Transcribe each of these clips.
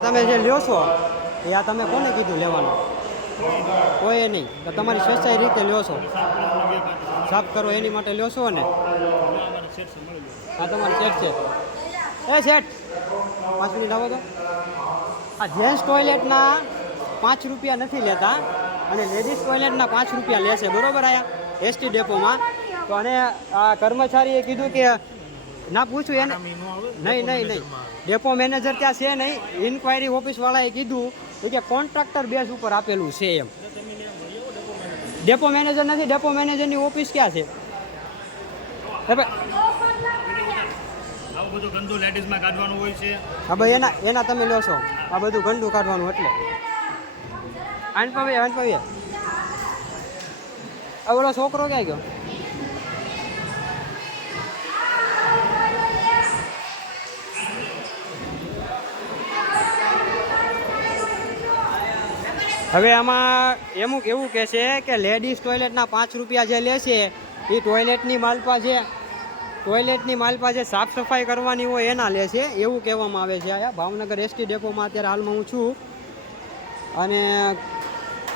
તમે જે લ્યો છો, એ આ તમે કોને કીધું લેવાનું? કોઈ નહીં. તો તમારી સ્વેચ્છાય રીતે લ્યો છો. સાફ કરો, એની માટે લ્યો છો ને? આ તમારો સેટ છે. એ સેટ! પાંચ મિનિટ આવો તો. આ જેન્ટ્સ ટોયલેટના પાંચ રૂપિયા નથી લેતા, અને લેડીઝ ટોયલેટના પાંચ રૂપિયા લેશે બરોબર આયા? એસટી ડેપોમાં. તો અને આ કર્મચારીએ કીધું કે ના પૂછ્યું એને. નહીં નહીં નહીં. ડેપો મેનેજર ત્યાં છે નહીં. ઇન્ક્વાયરી ઓફિસવાળાએ કીધું કે કોન્ટ્રાક્ટર બેઝ ઉપર આપેલું છે એમ. ડેપો મેનેજર નથી ડેપો મેનેજરની ઓફિસ ક્યાં છે? હા ભાઈ એના એના તમે લો છો. આ બધું ગંદુ કાઢવાનું એટલે. આન પાવે આન આ ઓલો છોકરો ક્યાં ગયો? હવે આમાં એમુક એવું કહે છે કે લેડીઝ ટોયલેટના પાંચ રૂપિયા જે લે છે, એ ટોયલેટની માલપા છે ટોયલેટની માલપા જે સાફ સફાઈ કરવાની હોય એના લે છે, એવું કહેવામાં આવે છે આયા. ભાવનગર એસટી ડેપોમાં અત્યારે હાલમાં હું છું. અને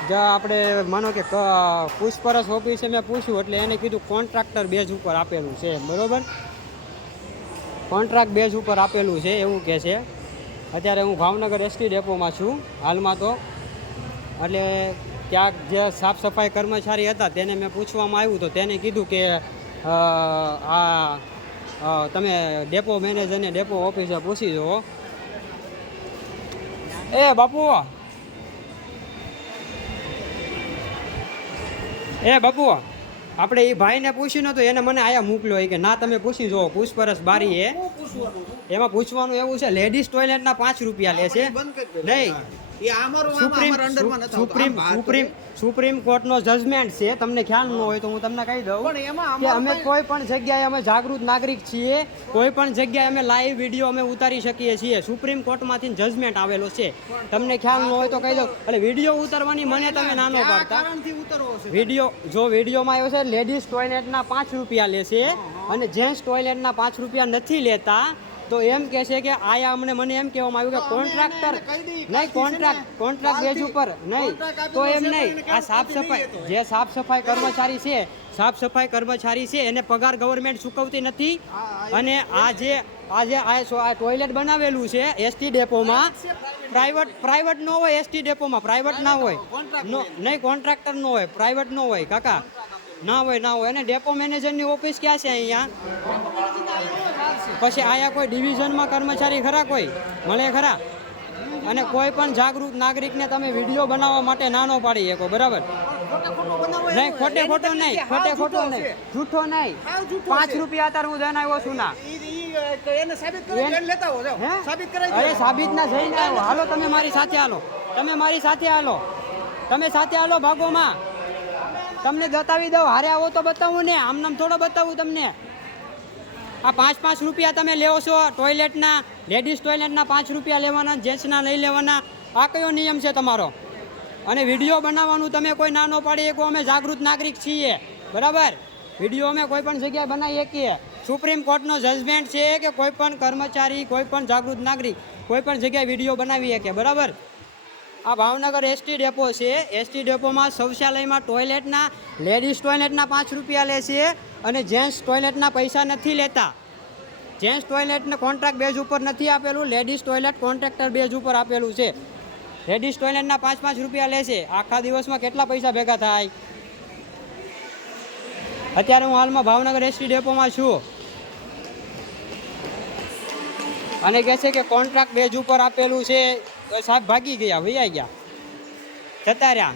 જ્યાં આપણે માનો કે પૂછપરછ ઓફિસે મેં પૂછ્યું, એટલે એને કીધું કોન્ટ્રાક્ટર બેઝ ઉપર આપેલું છે બરાબર? કોન્ટ્રાક્ટ બેઝ ઉપર આપેલું છે એવું કહે છે. અત્યારે હું ભાવનગર એસટી ડેપોમાં છું, હાલમાં તો. એટલે ક્યાંક જે સાફ સફાઈ કર્મચારી હતા તેને મેં પૂછવામાં આવ્યું તો તેને કીધું કે આ તમે ડેપો મેનેજરને ડેપો ઓફિસે પૂછી જુઓ. એ બાપુ! એ બાપુ આપણે એ ભાઈને પૂછ્યું નતું એને મને આયા મોકલ્યો કે ના તમે પૂછી જુઓ પૂછપરછ બારી એ એમાં પૂછવાનું એવું છે લેડીઝ ટોયલેટના પાંચ રૂપિયા લે છે. નહીં. સુપ્રીમ સુપ્રીમ સુપ્રીમ કોર્ટનો જજમેન્ટ છે તમને ખ્યાલ ન હોય તો હું તમને કહી દઉં કે અમે કઈ- પણ જગ્યાએ અમે જાગૃત નાગરિક છીએ કોઈ પણ જગ્યાએ અમે લાઈવ વીડિયો અમે ઉતારી શકીએ છીએ. સુપ્રીમ કોર્ટમાંથી જજમેન્ટ આવેલો છે. તમને ખ્યાલ ન હોય તો કહી દઉં. એટલે વીડિયો ઉતારવાની મને તમે નાનો પાડતા. વીડિયો જો વિડીયોમાં આવ્યો છે લેડીઝ ટોયલેટના પાંચ રૂપિયા લેશે અને જેન્ટ્સ ટોયલેટના પાંચ રૂપિયા નથી લેતા તો એમ કહે છે કે આયા અમને મને એમ કહેવામાં આવ્યું કે કોન્ટ્રાક્ટર નહીં કોન્ટ્રાક્ટ કોન્ટ્રાક્ટ બેઝ ઉપર નહીં. તો એમ નહીં આ સાફ સફાઈ? જે સાફ સફાઈ કર્મચારી છે સાફ સફાઈ કર્મચારી છે એને પગાર ગવર્મેન્ટ ચૂકવતી નથી. અને આ જે આ જે આ ટોયલેટ બનાવેલું છે એસટી ડેપોમાં પ્રાઇવેટ પ્રાઇવેટ ન. હોય એસટી ડેપોમાં પ્રાઇવેટ ના હોય. નહીં કોન્ટ્રાક્ટર નો હોય પ્રાઇવેટ નો હોય કાકા. ના હોય ના હોય. અને ડેપો મેનેજરની ઓફિસ ક્યાં છે અહીંયા? પછી આયા કોઈ ડિવિઝનમાં કર્મચારી ખરા કોઈ? મળે ખરા? અને કોઈ પણ જાગૃત નાગરિકને તમે વીડિયો બનાવવા માટે નાનો પાડી શકો બરાબર? નહીં ખોટે ખોટો નહીં ખોટે ખોટો નહીં જૂઠો નહીં. પાંચ રૂપિયા અત્યારે હું જઈને આવ્યો છું ના. અરે સાબિત ના જઈને આવ્યો હાલો તમે મારી સાથે હાલો. તમે મારી સાથે હાલો. તમે સાથે હાલો ભાગોમાં. તમને બતાવી દઉં. હારે આવો તો બતાવું ને. આમ નામ થોડો બતાવું તમને. આ પાંચ પાંચ રૂપિયા તમે લેવો છો ટોયલેટના, લેડીઝ ટોયલેટના પાંચ રૂપિયા લેવાના, જેન્ટ્સના લઈ લેવાના. આ કયો નિયમ છે તમારો? અને વીડિયો બનાવવાનું તમે કોઈ નાનો પાડી શકો, અમે જાગૃત નાગરિક છીએ. બરાબર? વીડિયો અમે કોઈ પણ જગ્યાએ બનાવી શકીએ. સુપ્રીમ કોર્ટનો જજમેન્ટ છે કે કોઈ પણ કર્મચારી, કોઈ પણ જાગૃત નાગરિક કોઈ પણ જગ્યાએ વીડિયો બનાવી શકે. બરાબર? આ ભાવનગર એસટી ડેપો છે. એસટી ડેપોમાં શૌચાલયમાં ટોયલેટના, લેડીઝ ટોયલેટના પાંચ રૂપિયા લે છે અને જેન્ટ્સ ટોયલેટના પૈસા નથી લેતા. જેન્ટ્સ ટોયલેટને કોન્ટ્રાક્ટ બેઝ ઉપર નથી આપેલું, લેડીઝ ટોયલેટ કોન્ટ્રાક્ટર બેઝ ઉપર આપેલું છે. લેડીઝ ટોયલેટના પાંચ પાંચ રૂપિયા લે છે. આખા દિવસમાં કેટલા પૈસા ભેગા થાય? અત્યારે હું હાલમાં ભાવનગર એસટી ડેપોમાં છું. અને કહે છે કે કોન્ટ્રાક્ટ બેઝ ઉપર આપેલું છે. સાહેબ ભાગી ગયા વૈયા ગયા. જતા રહ્યા.